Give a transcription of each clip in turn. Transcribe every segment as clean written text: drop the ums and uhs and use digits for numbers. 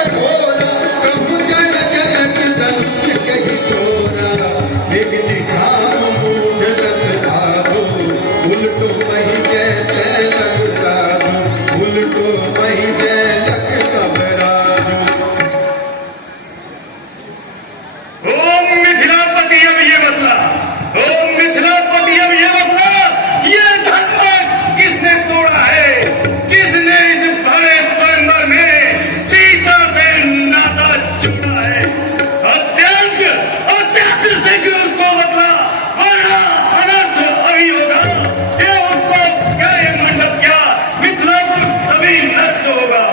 कठोरा कहूँ जन जनक धनुष कही तोरा विघ्न दिखाओ मूढ़ लग लादो उल्टो वही जय जय लग राजू उल्टो वही जय लग तब राजू। ओम मिथिलापति अब ये बतला, ओम मिथिलापति अब ये बतला, ये धनुष किसने तोड़ा है? किसने इस भरे स्वयंवर में सीता से नाता जोड़ा है? अत्यंत अत्यंत से क्यों उसको बतला, वरना अनर्थ अभी होगा। ये उत्सव क्या, ये मंडप क्या, मिथिलापुर सभी नष्ट होगा।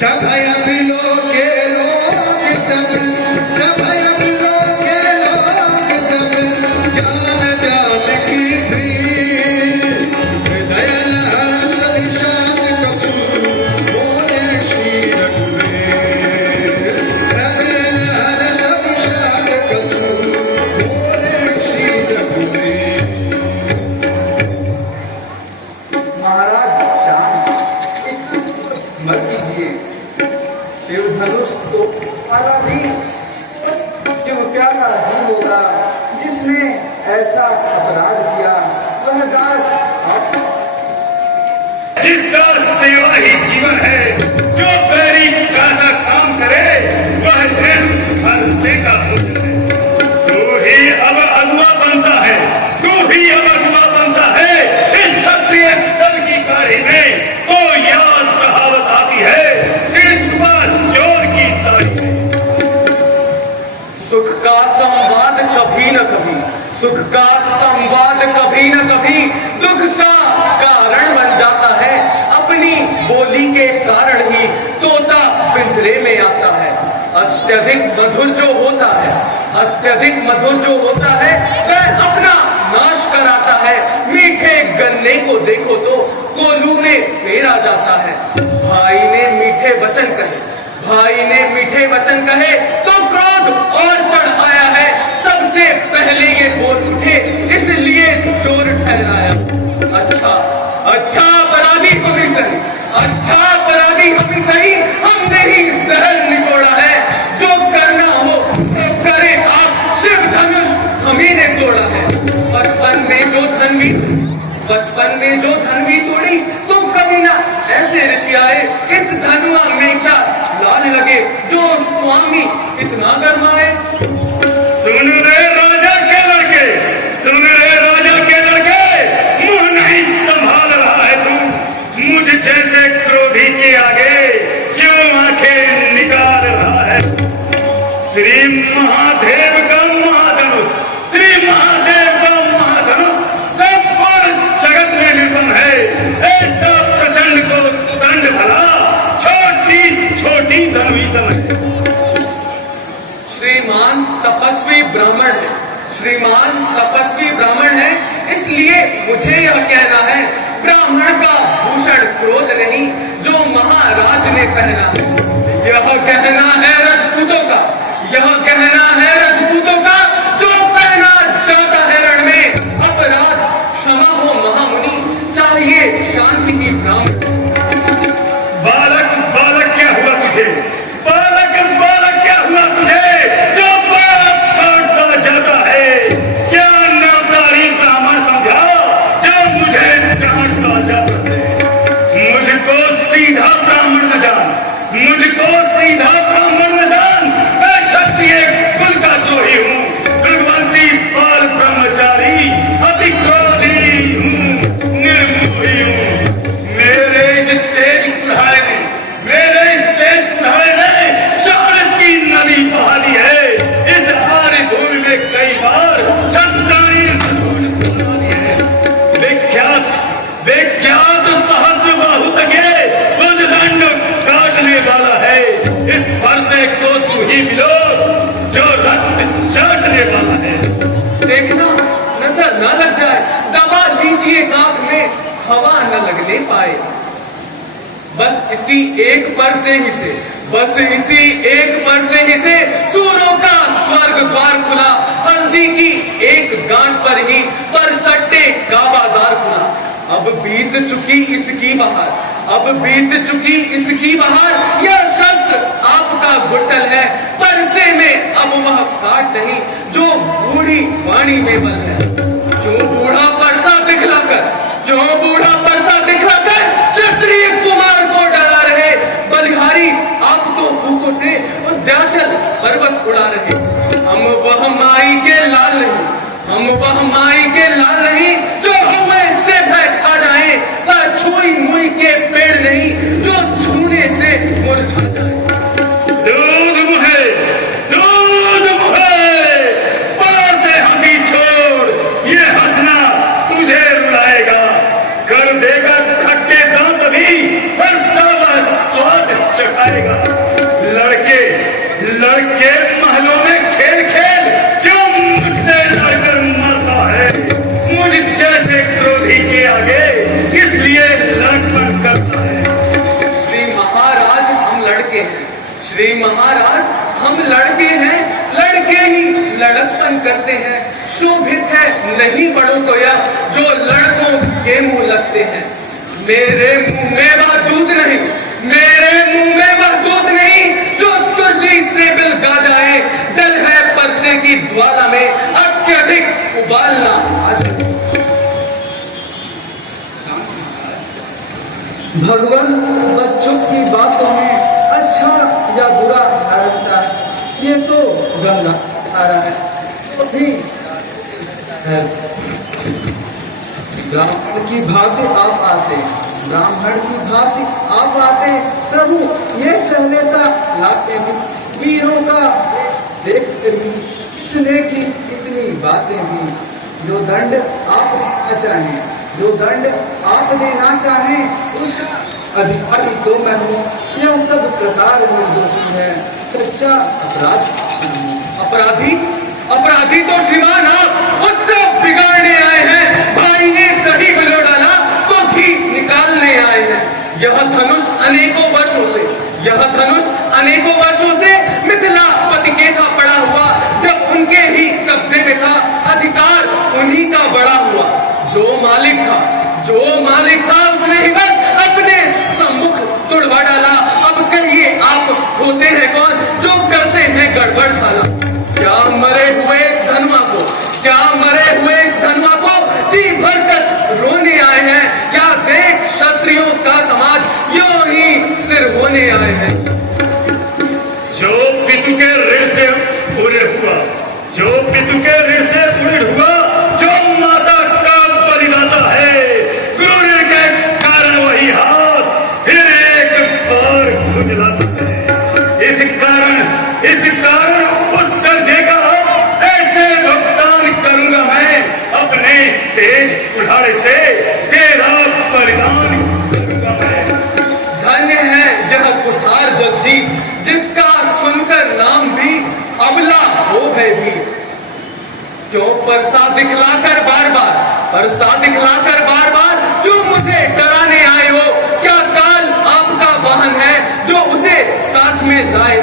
सभय बिलो के लोग सब सभय बिलो के लोग सब जान जान की भीड़ हृदय लहर सभी शांत कछु बोले श्री रघुवीर हृदय लहर सभी शांत कछु बोले श्री रघुवीर। महाराज शांत मत कीजिए। शिव धनुष तो वाला भी जो प्यारा ही होगा जिसने ऐसा अपराध किया वह दास जिसका सेवा ही जीवन है, जो पैरी कैसा काम करे वह इस हरसे का पुण्य है। तू ही अब अगुआ बनता है, तू ही अब अगुआ बनता है इस क्षत्रिय दल की कारी में। तो याद कहावत आती है कि छुपा चोर की तारीफ। सुख का संवाद कभी न कभी, सुख का संवाद कभी न कभी दुख का कारण बन जाता है। अपनी बोली के कारण ही तोता पिंजरे में आता है। अत्यधिक मधुर जो होता है, अत्यधिक मधुर जो होता है वह अपना नाश कराता है। मीठे गन्ने को देखो तो कोलू में फेरा जाता है। भाई ने मीठे वचन कहे, भाई ने मीठे वचन कहे तो क्रोध और चढ़ आया है। सबसे पहले ये बोल उठे इसलिए चोर ठहराया। अच्छा अच्छा अपराधी को भी सही, अच्छा अपराधी को भी सही, हमने ही जहर निचोड़ा है। जो करना हो तो करे आप, शिव धनुष हम ही ने तोड़ा है। बचपन में जो धनवी तोड़ी तुम कभी ना ऐसे ऋषि आए। इस धनुआ में क्या लाल लगे जो स्वामी इतना गरमाए। सुन रे राजा के लड़के, सुन रे राजा के लड़के, मुंह नहीं संभाल रहा है तू मुझ जैसे क्रोधी के आगे क्यों आंखें निकाल रहा है? श्री महादेव का महाधनुष, श्री महादेव का महाधनुष सब पर जगत में निपुण है। एक प्रचंड को दंड भला, छोटी छोटी धनुवी समझ। श्रीमान तपस्वी ब्राह्मण है, श्रीमान तपस्वी ब्राह्मण है, इसलिए मुझे यह कहना है ब्राह्मण का भूषण क्रोध नहीं जो महाराज ने पहना है। यह कहना है राजपूतों का, यह कहना है राजपूतों का जो पहना जाता है रण में। अपराध क्षमा हो महामुनि, चाहिए शांति की ब्राह्मण। बालक बालक क्या हुआ तुझे, बालक बालक क्या हुआ तुझे जो बालक काटता जाता है? क्या नामदारी ब्राह्मण समझा जो मुझे काटता जाता है? मुझको सीधा ब्राह्मण न जान, मुझको सीधा ब्राह्मण न जान। मैं क्षत्रिय कुल का द्रोही हूँ, रघुवंशी बाल ब्रह्मचारी, अति क्रोधी हूँ, निर्मोही हूँ। मेरे इस तेज कुल्हाड़े ने, मेरे इस तेज कुल्हाड़े ने शौर्य की नदी बहा ली है। इस आर्य भूमि में कई बार छत्राणी बना दी है। विख्यात विख्यात सहस्त्र बाहु तके उद्दंड काटने वाला है। इस वर्ष को तू ही मिलो जो रक्त चाटने वाला है। देखना नजर न लग जाए, दबा लीजिए नाक में, हवा न लगने पाए। बस इसी एक पर से ही से, बस इसी एक पर से ही से सूरों का स्वर्ग द्वार खुला। हल्दी की एक गांठ पर ही परसट्टे का बाजार खुला। अब बीत चुकी इसकी बहार, अब बीत चुकी इसकी बहार, यह शस्त्र आपका घुटल है, परसे में अब वह काट नहीं जो बूढ़ी वाणी में बल है। क्यों बूढ़ा परसा दिखलाकर, क्यों बूढ़ा परसा दिखलाकर क्षत्रिय कुमार को डरा रहे, बलिहारी आप तो फूकों से उद्याचल पर्वत उड़ा रहे। हम वह माई के लाल नहीं, हम वह माई के लाल नहीं जो हुए से भय खा जाए, वह छुई मुई के पेड़ नहीं जो छूने से मुरझा जाए। दूध मुहे, दूध मुहे, पार से हंसी छोड़, ये हंसना तुझे रुलाएगा, कर देगा खट्टे दांत भी, हर साल स्वाद चखाएगा। लड़के लड़के महलों में खेल खेल क्यों मुझसे लड़कर मरता है, मुझ जैसे क्रोधी के आगे इसलिए लड़पन करता है। श्री महाराज हम लड़के हैं, श्री महाराज हम लड़के हैं, लड़के ही लड़कपन करते हैं। शोभित है नहीं बड़ों को यह जो लड़कों के मुंह लगते हैं। मेरे मुंह में वह दूध नहीं, मेरे मुंह में वह दूध नहीं जो तुझी से बिलगा जाए। दिल है परसे की ज्वाला में अत्यधिक उबालना आ जाए। भगवान बच्चों की बातों में अच्छा या बुरा न रखता, ये तो गंगा आ रहा है। तो भी ब्राह्मण की भांति आप आते, ब्राह्मण की भांति आप आते, प्रभु ये सहलेता लाते भी, वीरों का देख कर भी सुने की इतनी बातें भी। जो दंड आप देना चाहें, जो दंड आप देना चाहें उसका अधिकारी तो मैं हूँ। यह सब प्रकार निर्दोषी है, सच्चा अपराध अपराधी, अपराधी तो श्रीमान आप उत्सव बिगाड़ने आए हैं। भाई ने दही बिलो डाला तो घी निकालने आए हैं। यह धनुष अनेकों वर्षों से, यह धनुष अनेकों वर्षों से मिथिलापति के था पड़ा हुआ। जब उनके ही कब्जे में था, अधिकार उन्हीं का बड़ा हुआ। जो मालिक था, जो मालिक था उसने ही बस अपने सम्मुख तुड़वा डाला। अब कहिए आप होते हैं कौन जो करते हैं गड़बड़ झाला। क्या मरे हुए इस धनुआ को, क्या मरे हुए इस धनुआ को जी भरकर रोने आए हैं। क्या देख क्षत्रियों का समाज यूं ही सिर होने आए हैं। जो पितु के ऋण से पूरे हुआ, जो पितु के ऋण से पूर्ण हुआ, जो माता का बलिदाता है, गुरु ऋण के कारण वही हाथ फिर एक बार खुजलाता है। इस कारण उस कर्जे का ऐसे भुगतान करूंगा मैं, अपने तेज कुल्हाड़े से तेरा परिधान करूंगा मैं। धन्य है यह कुठार जगजी जिसका सुनकर नाम भी अबला हो गए भी। क्यों परसा दिखलाकर बार बार, परसा दिखलाकर बार बार क्यों मुझे डराने आए हो। क्या काल आपका वाहन है जो उसे साथ में लाए।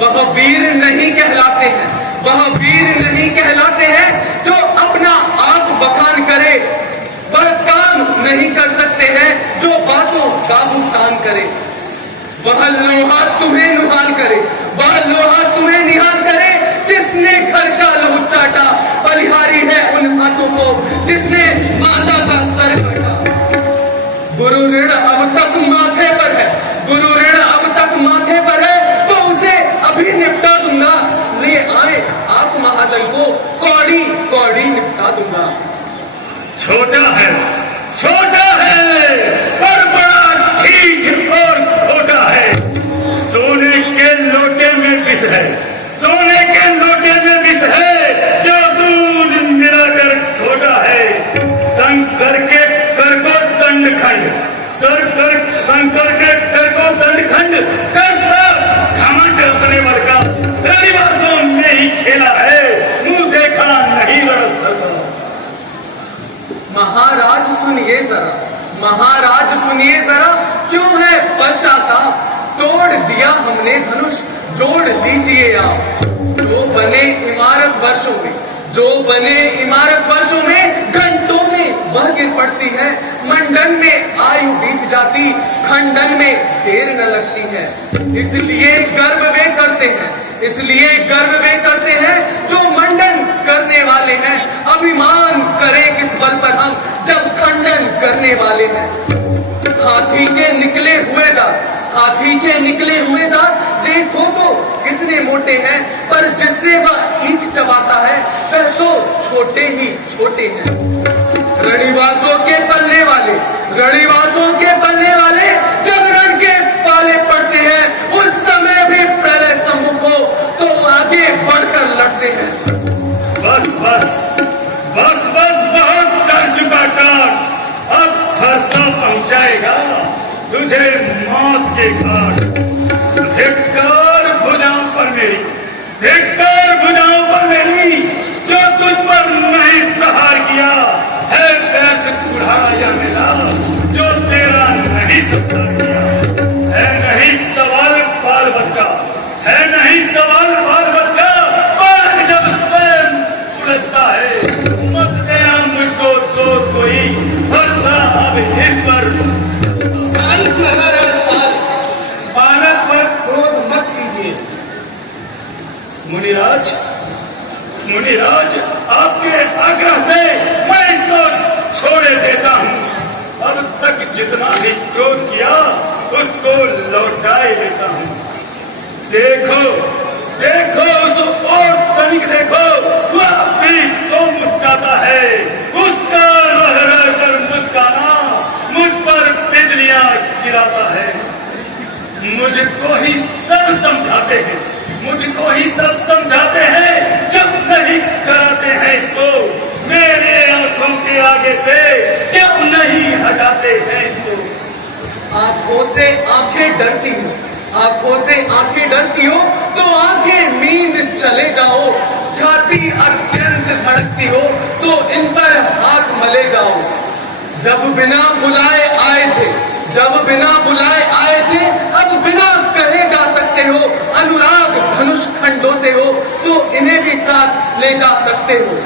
वह वीर नहीं कहलाते हैं, वह वीर नहीं कहलाते हैं जो अपना आप बखान करे। वह काम नहीं कर सकते हैं जो बातों का भुगतान करे। वह लोहा तुम्हें निहाल करे, वह लोहा तुम्हें निहाल करे जिसने घर का लहू चाटा। बलिहारी है उन हाथों को जिसने माता का सर काटा। गुरु ऋण अब तक माथे पर है, गुरु ऋण अब तक माथे पर है, तो उसे अभी निपटा दूंगा। ले आए आप महाजन को कौड़ी कौड़ी निपटा दूंगा। छोटा है, छोटा है, पर बड़ा ठीक और खोटा है। सोने के लोटे में विष है, सोने के लोटे में विष है जो दूध मिलाकर खोटा है। शंकर के कर को दंडखंड, शंकर के कर को दंडखंड करता घमंड अपने बल का रविवासों में ही खेला है, मुंह देखा नहीं बरसता। महाराज सुनिए जरा, महाराज सुनिए जरा, क्यों है पश्चाताप। तोड़ दिया हमने धनुष, जोड़ लीजिए आप। जो बने इमारत वर्षों में, जो बने इमारत वर्षों में, घंटों में वह गिर पड़ती है। मंडन में आयु बीत जाती, खंडन में देर न लगती है। इसलिए गर्व वे करते हैं, इसलिए गर्व वे करते हैं जो मंडन करने वाले हैं। अभिमान करें किस बल पर हम जब खंडन करने वाले हैं। हाथी के निकले हुए दांत, हाथी के निकले हुए दांत देखो तो कितने मोटे हैं, पर जिससे वह ईख चबाता है वह तो छोटे ही छोटे हैं। रणिवासों के पलने वाले, रणिवासों के पलने वाले जब रण के पाले पड़ते हैं, उस समय भी प्रलय सम्मुख हो तो आगे बढ़कर लड़ते हैं। बस बस बस बस, बहुत कर चुका काट, अब फरसा पहुंचाएगा तुझे मौत के घाट। धिक्कार भुजाओं पर मेरी, धिक्कार भुजाओं पर मेरी, जो तुझ पर नहीं प्रहार किया है बैठ कुल्हाड़ा या मिला, जो तेरा नहीं सत्ता किया है। नहीं सवाल बाल बच का, है नहीं सवाल बाल बच का, बाल जब स्वयं उलझता है मत देना मुझको दोस्त कोई भरोसा अब इस पर। बालक पर क्रोध मत कीजिए। मुनिराज, मुनिराज, आपके आग्रह से मैं इसको छोड़े देता हूँ। अब तक जितना भी क्रोध किया उसको लौटाए लेता हूँ। देखो देखो उस और तनिक देखो, वह भी तो मुस्काता है, उसका रह रह कर मुस्काना मुझ पर बिजलियां गिराता है। मुझको ही सब समझाते हैं, मुझको ही सब समझाते हैं, जब नहीं कराते हैं इसको मेरे आंखों के आगे से, क्यों नहीं हटाते हैं इसको। आंखों से आंखें डरती हो, आंखों से आंखें डरती हो तो आंखें नींद चले जाओ। छाती अत्यंत धड़कती हो तो इन पर हाथ मले जाओ। जब बिना बुलाए आए थे, जब बिना बुलाए आए थे, अब बिना कहे जा सकते हो। अनुराग धनुष खंडों से हो तो इन्हें भी साथ ले जा सकते हो।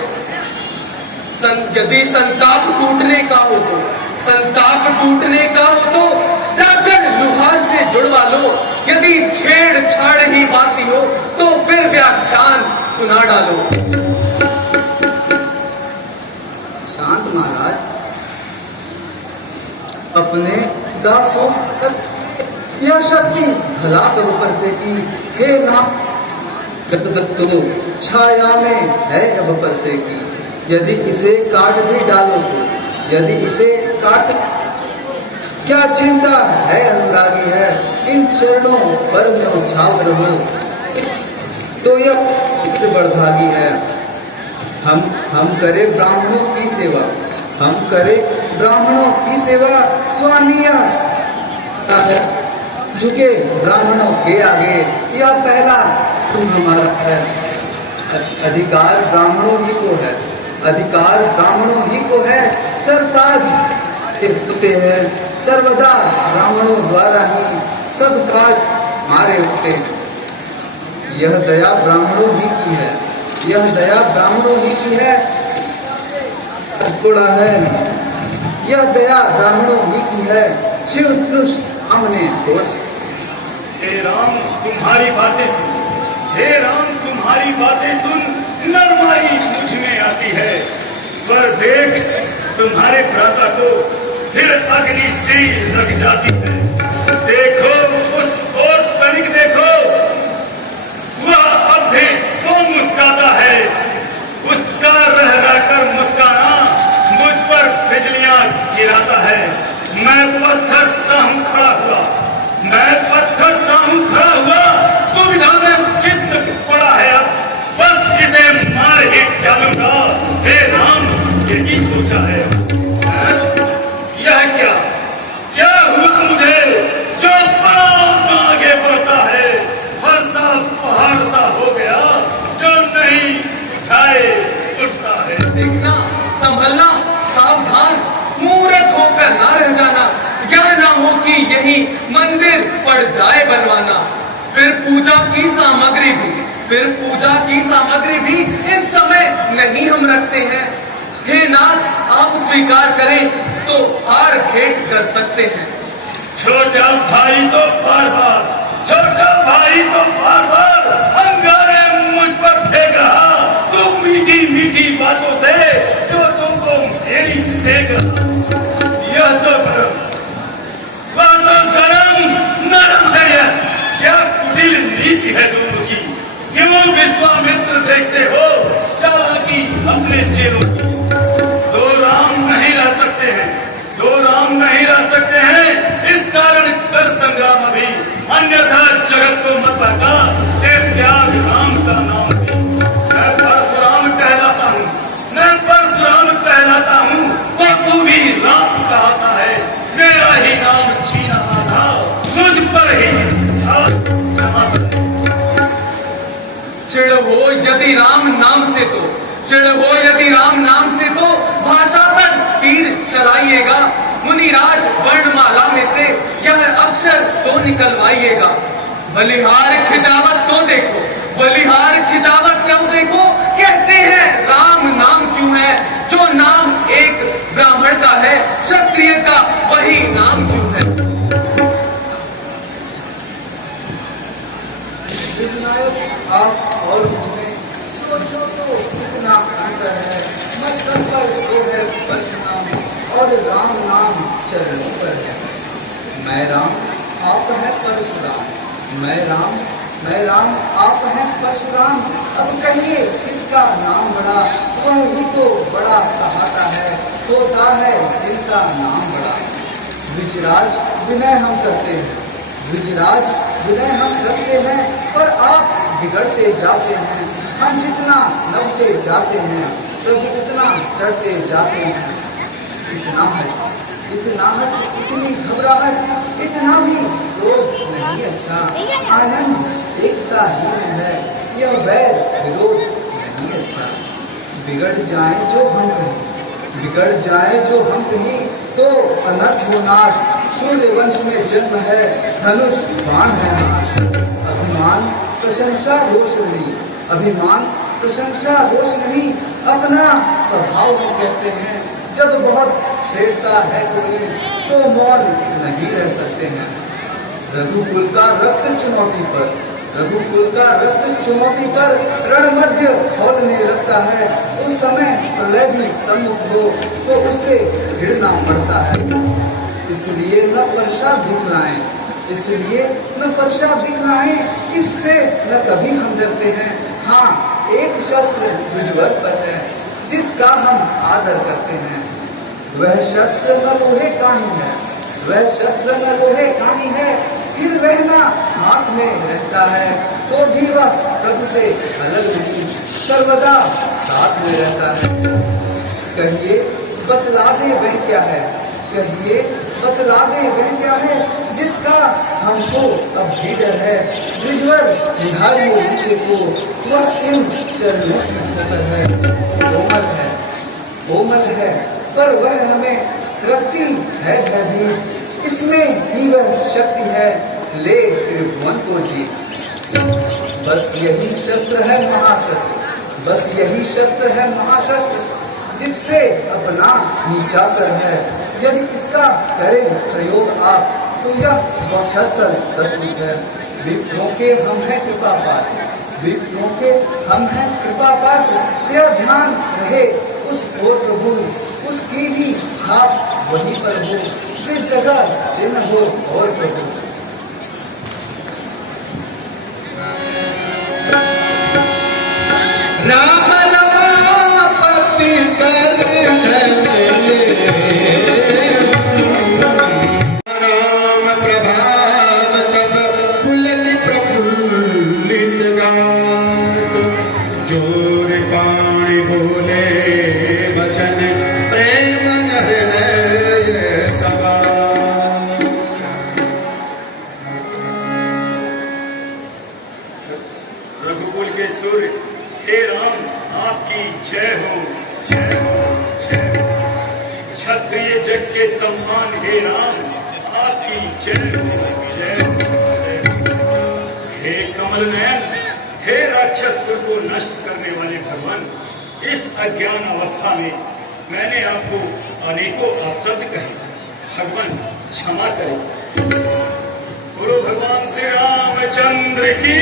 यदि संताप टूटने का हो तो, संताप टूटने का हो तो जाकर लुहार से जुड़वा लो। यदि छेड़छाड़ ही बाती हो तो फिर व्याख्यान सुना डालो। शांत महाराज, अपने दासों तक यह शक्ति भला तो ऊपर से की, हे नाम तो छाया में है अब पर से की। यदि इसे काट भी डालो तो, यदि इसे काट, क्या चिंता है अनुरागी है, इन चरणों पर न्यों छाव रहो तो यह बड़भागी है। हम करे ब्राह्मणों की सेवा, हम करे ब्राह्मणों की सेवा, स्वामिया झुके ब्राह्मणों के आगे, यह पहला तुम हमारा है। अधिकार ब्राह्मणों ही को है, अधिकार ब्राह्मणों ही को है, सरताज होते हैं सर्वदा ब्राह्मणों द्वारा ही सब काज मारे होते हैं। यह दया ब्राह्मणों ही की है, यह दया ब्राह्मणों ही की है, थोड़ा है यह दया ब्राह्मणों ही की है। शिव कृष्ण हमने तो। हे राम तुम्हारी बातें सुन, हे राम तुम्हारी बातें सुन, नरमाई मुझ में आती है। पर देख तुम्हारे भ्राता को फिर अग्नि सी लग जाती है। देखो उस और तनिक देखो, वह अब भी तो मुस्काता है, उसका रह रहकर मुस्काना मुझ पर बिजलियां गिराता है। मैं पत्थर सा हूं खड़ा हुआ, मैं पत्थर सा हूं खड़ा हुआ, दुविधा में चित्त पड़ा है। अब बस इसे मार ही डालूंगा। हे राम यही सोचा है। यह क्या क्या हुआ मुझे जो प्राण आगे बढ़ता है, फरसा पहाड़ सा हो गया जो नहीं उठाए उठता है। देखना, संभलना, सावधान, मूर्ख होकर ना रह जाना। यह ना हो कि यही मंदिर पड़ जाए बनवाना। फिर पूजा की सामग्री भी, फिर पूजा की सामग्री भी इस समय नहीं हम रखते हैं। हे नाथ आप स्वीकार करें, तो हार भेंट कर सकते हैं। छोटा भाई तो बार बार, छोटा भाई तो बार बार अंगारे मुझ पर फेंक रहा, तुम मीठी मीठी बातों से जो तुमको मेरी सेक रहा। यह तो गरम, वह तो गरम नरम है। यह क्या कुटिल नीति है दोनों की। क्यों विश्वामित्र देखते हो चालाकी अपने चेलों की। दो राम नहीं रह सकते हैं, दो राम नहीं रह सकते हैं, इस कारण कर संग्राम अभी, अन्यथा जगत को मत बहका, ते त्याग राम का नाम भी। मैं परशुराम कहलाता हूँ, मैं परशुराम कहलाता हूँ, तो तू भी राम कहता है। मेरा ही नाम छीना आधा, मुझ पर ही हाथ जमाता है। चिढ़ हो यदि राम नाम से तो, चिढ़ हो यदि राम नाम से तो भाषा पर तीर चलाइएगा। मुनिराज वर्णमाला में से यह अक्षर तो निकलवाइएगा। बलिहार खिजावत तो देखो, बलिहार खिजावत क्यों देखो, कहते हैं राम नाम क्यों है। जो नाम एक ब्राह्मण का है, क्षत्रिय का वही नाम क्यों है। विनायक आप और मुझमें सोचो तो कितना अंतर है। मस्तक पर तो है परशुराम और राम नाम चरणों पर है। मैं राम आप है परशुराम, मैं राम आप है परशुराम। अब कहिए किसका नाम बड़ा, वह ही तो बड़ा कहाता है, होता है जिनका नाम बड़ा। विजराज विनय हम करते हैं, विजराज विनय हम करते हैं, पर आप बिगड़ते जाते हैं। हम जितना नबते जाते हैं, प्रभु उतना चढ़ते जाते हैं। इतना है, इतनी घबराहट, इतना भी क्रोध नहीं अच्छा। आनंद एकता ही में है, यह वैर विरोध नहीं अच्छा। बिगड़ जाए जो हम कहीं, बिगड़ जाए जो हम कहीं, तो अनर्थ हो नाश। सूर्य वंश में जन्म है, धनुष बाण है नाश। अभिमान प्रशंसा रोष नहीं, अभिमान प्रशंसा रोष नहीं, अपना स्वभाव को कहते हैं। जब बहुत छेड़ता है कोई तो मौन नहीं रह सकते हैं। रघुकुल का रक्त चुनौती पर, रघुकुल का रक्त चुनौती पर रण मध्य खोलने लगता है। उस समय प्रलय भी सम्मुख हो तो उससे भिड़ना पड़ता है। इसलिए न परशा दिखलाएं, इसलिए न परशा दिखलाएं, इससे न कभी हम डरते हैं। हाँ, एक शस्त्र विजवर पर है जिसका हम आदर करते हैं। वह शस्त्र न लोहे का ही है, वह शस्त्र न लोहे का ही है, फिर वह ना हाथ में रहता है तो भी वह प्रभु से अलग नहीं, सर्वदा साथ में रहता है। कहिए बतला दे वह क्या है, कहिए बतला दे वह क्या है, जिसका हमको अब भी डर है। विजवर निहारिए नीचे को, वह इन चरणों में होकर है। कोमल है, कोमल है, पर वह हमें रखती है भयभीत। इसमें ही वह शक्ति है, ले त्रिभुवन को जीत। बस यही शस्त्र है महाशस्त्र, बस यही शस्त्र है महाशस्त्र, जिससे अपना नीचा सर है। यदि इसका करें प्रयोग आप तो यह वक्षस्थल प्रस्तुत है। विप्रों के हम हैं कृपा पात्र, विप्रों के हम हैं कृपा पात्र। यह ध्यान रहे उस और प्रभु, उसकी भी छाप वहीं पर हो, जिस जगह चिन्ह हो और प्रभु। राम रमापति कर राम प्रभात तब पुलकित प्रफुल्लित गात। जोर पाणी बोले वचन प्रेम हृदय सभा। रघुकुल के सूर्य हे राम आपकी जय हो, जय हो, जय हो। क्षत्रिय जग के सम्मान हे राम आपकी जय हो, जय हो, जय हो। हे कमल नयन, हे राक्षस कुल को नष्ट करने वाले भगवान, इस अज्ञान अवस्था में मैंने आपको अनेकों अपशब्द कहे, भगवान क्षमा करें। गुरु भगवान श्री रामचंद्र की